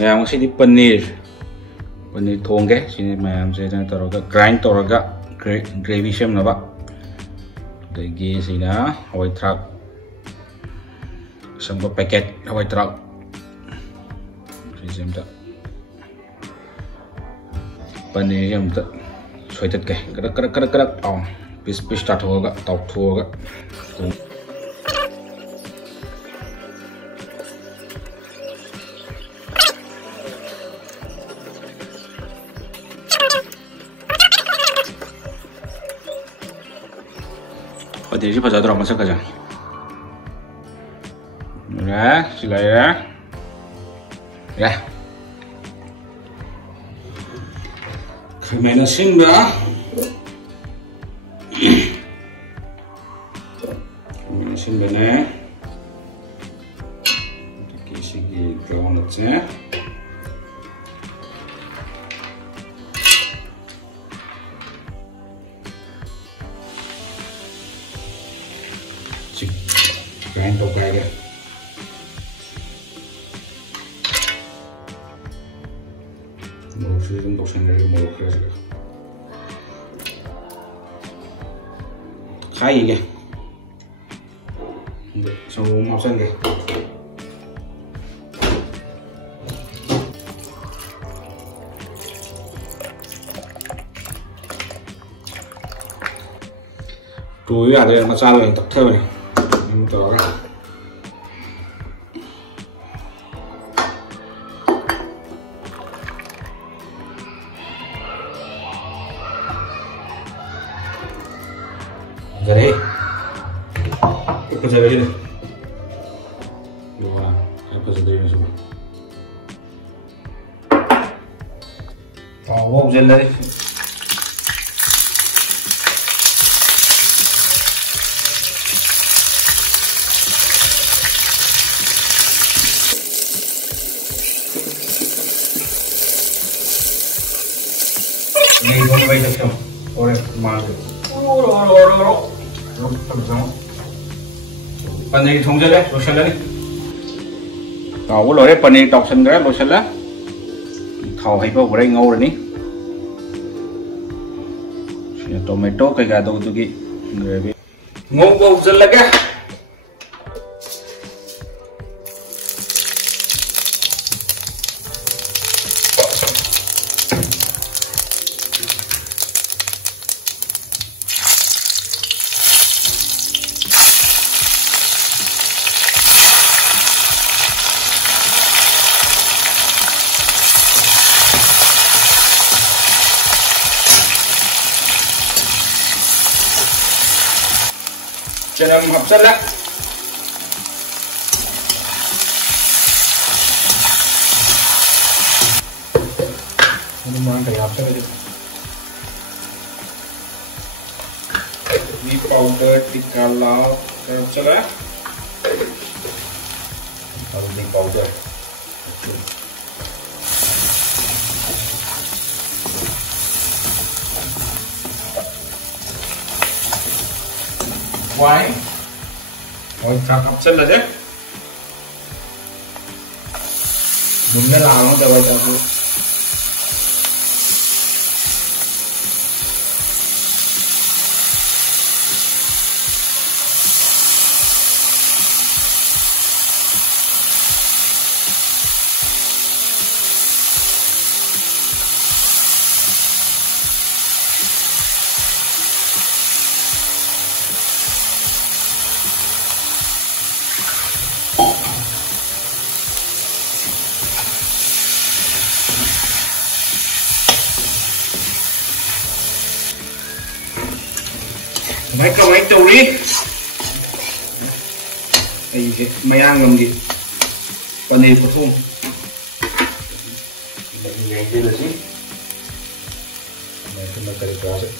Yang sini pannir thongge sini mayam se jana toroga grind toroga gravy sem na ba dagi sina hawai thrak samba packet hawai thrak sem ta pannir sem ta soitat ke karak pis start hoga top thoga Pati sih pas ada masak aja. Ya, sila ya. Ya. Kemanasin ba? Kemanasin ba na? Sige, gawin natin. Grind to kayak mau sih untuk sendiri mau keras juga kayak ya semua masan deh tuh ya ada yang masalah yang tak tahu nih Untuk jadi apa saja ini? Wah, apa saja ini semua? Oh, jalan lagi. Ini gue baik aja, oleh masuk. Paneer thong jale, lotion lagi. Tahu loh ya paneer toxin gara lotion lah. Tahu hai pa goreng ngau ni. Sini tomato kayak gado tu ki gravy. Ngau bau jale lagi. Jangan habsan lah. Ini mana kayak habsan aja. Ini powder dikalau habsan lah. Kalau ini powder. Wine, और कप चल रहा है, बुनने लाऊं दवाई चाहूँ, Mấy câu ấy tàu đi đây mày ăn làm gì con này có không mày nghe kia là gì mày cứ mà cái đó đấy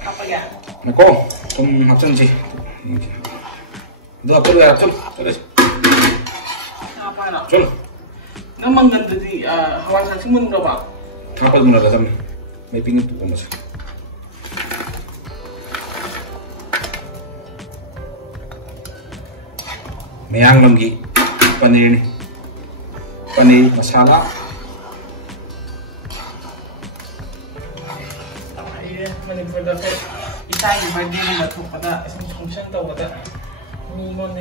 Apa ya? Nako, tum hapsan sih. Dua puluh ya, cul. Apa nak? Cul. Namang ganda di hawan sa simun berapa? Apa muna dasam? May pingin tuh mas. Mayang lagi paneer masala. Manipulada ko. Isang birthday nila ito pada isang siyang tao pada mingon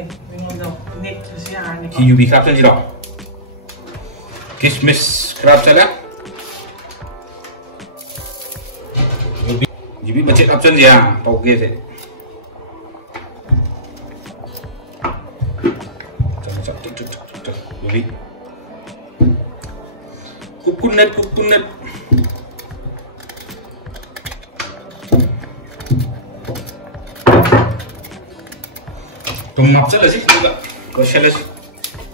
daw net siya ni. UV crab sa jiro. Kismis crab sa la. UV macet crab sa dia. Toge se. UV. Kukunet. Tum hapsan sih juga. Kau sales.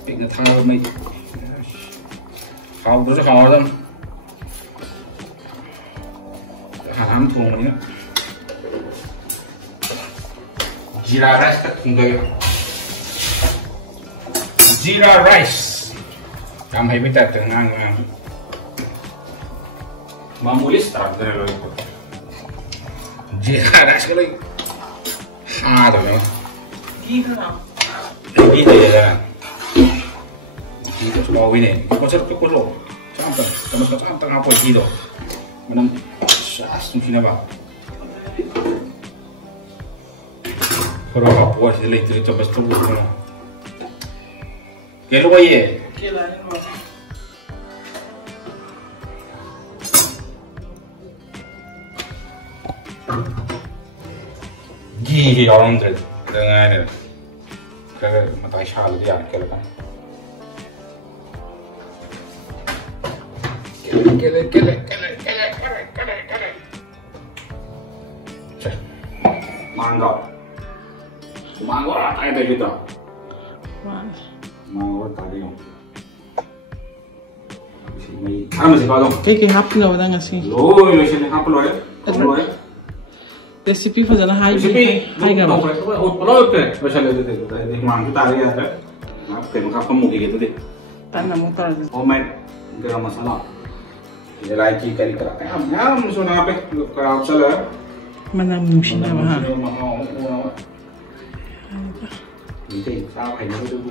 Ingat hal mai. Kau berus kau orang. Ham thong ni. Jeera rice tak thunggai. Jeera rice. Kam hai beta tenang. Mamuli start dari lo. Jeera rice kalau. Ada ni. Gitu na. Gitu ya. Gitu sudah ini. Konsep lo. Sampai apa gitu. Menang sas mungkin apa. Kalau apa puas dia itu coba stop dulu. Kelo ye. Kila ni mo. Gih orang tu. Dengan kalau mata syal dia kalau kan. Kele. Mangga ada gitu. Mangga tadi dong. Masih kalau. Kaya hapon na wala nga si. Loh, masih hapon loh. Recipe fazendo high gama. Kalau itu, misalnya itu, di mana kita lihat ada, kayak kamu gitu deh. Tanah motor. Homemade garam masala. Ilaiki kari kara. Ya, musuhnya apa? Kalau salah. Mana musim na ba? Ini sao hay nó itu.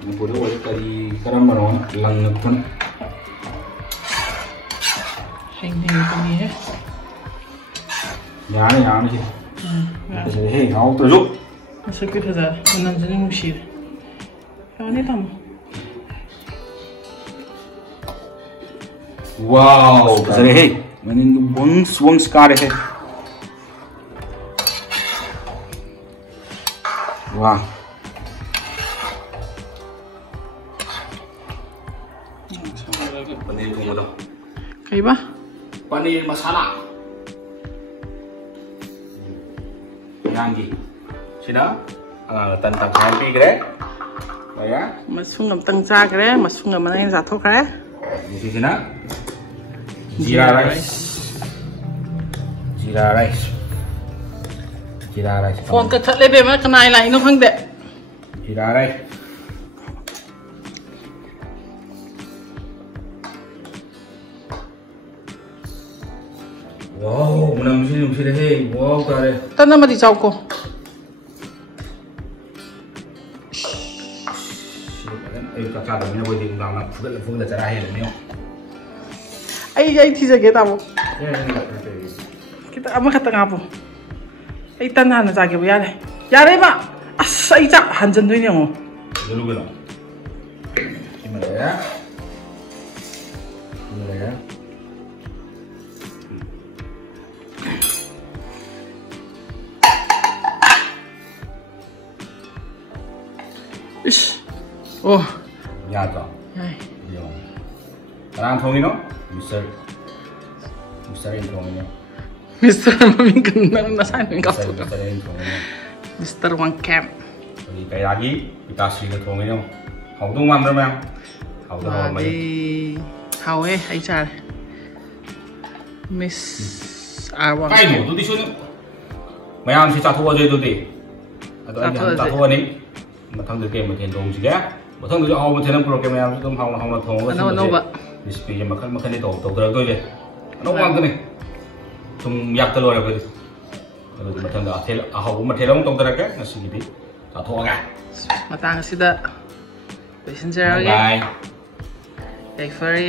Ini boleh buat kari garam mana? Lang pun. Hang ni ya. Nhà này chứ. Hey, áo tôi giúp. Sao cứ thế ra, mình làm gì cũng xịt. Cái này tầm. Wow, cái hey, mình bún xuống ska đấy. Wow. Paneer kung ano? Kayo ba? Paneer masala. Nanti, sudah, tentang sapi kere, ya. Masuk ngam tengca kere, masuk ngam mana yang satu kere. Di sini, jeera rice. Phone ketat lebih mana kenai lah, ini hang dek. Jeera rice. Wow, menang sini deh. Wow, kare. Tanah mati jauh ko. Kakak dah boleh tinggal nak full cara hal ni. Ay tiga kita mo. Kita ama kata ngapo. Ay tanah na jagi ya le. Ya le ba. Asa ita hanjan tu ni mo. Dulu belum. Gimana ya? Ish. Oh. Ya tak. Ay. Yo. Sekarang thongin no? Mister yang thongin. Mister mami kenal na sa amin kapo. Mister yang thongin. Mister One Camp. Jadi kayak lagi kita sih thongin no. Hậu tung ăn đó em. Hậu tung ăn mấy. Hậu ấy hay chả. Miss R1. Kain mo, tuh di sini. mayam si chathua je dudi ado ani chathua ni mathang de ke mathen thong si ga mathang de haw mathen pro ke mayam dum haw thong ga no ba recipe je makhan makhan ni to dra go je no wang de ni tum yak ta lo ra ba ado mathang da athel haw mathen long tong dra ke na si bi chathua ga matang sida Passenger bye ay fari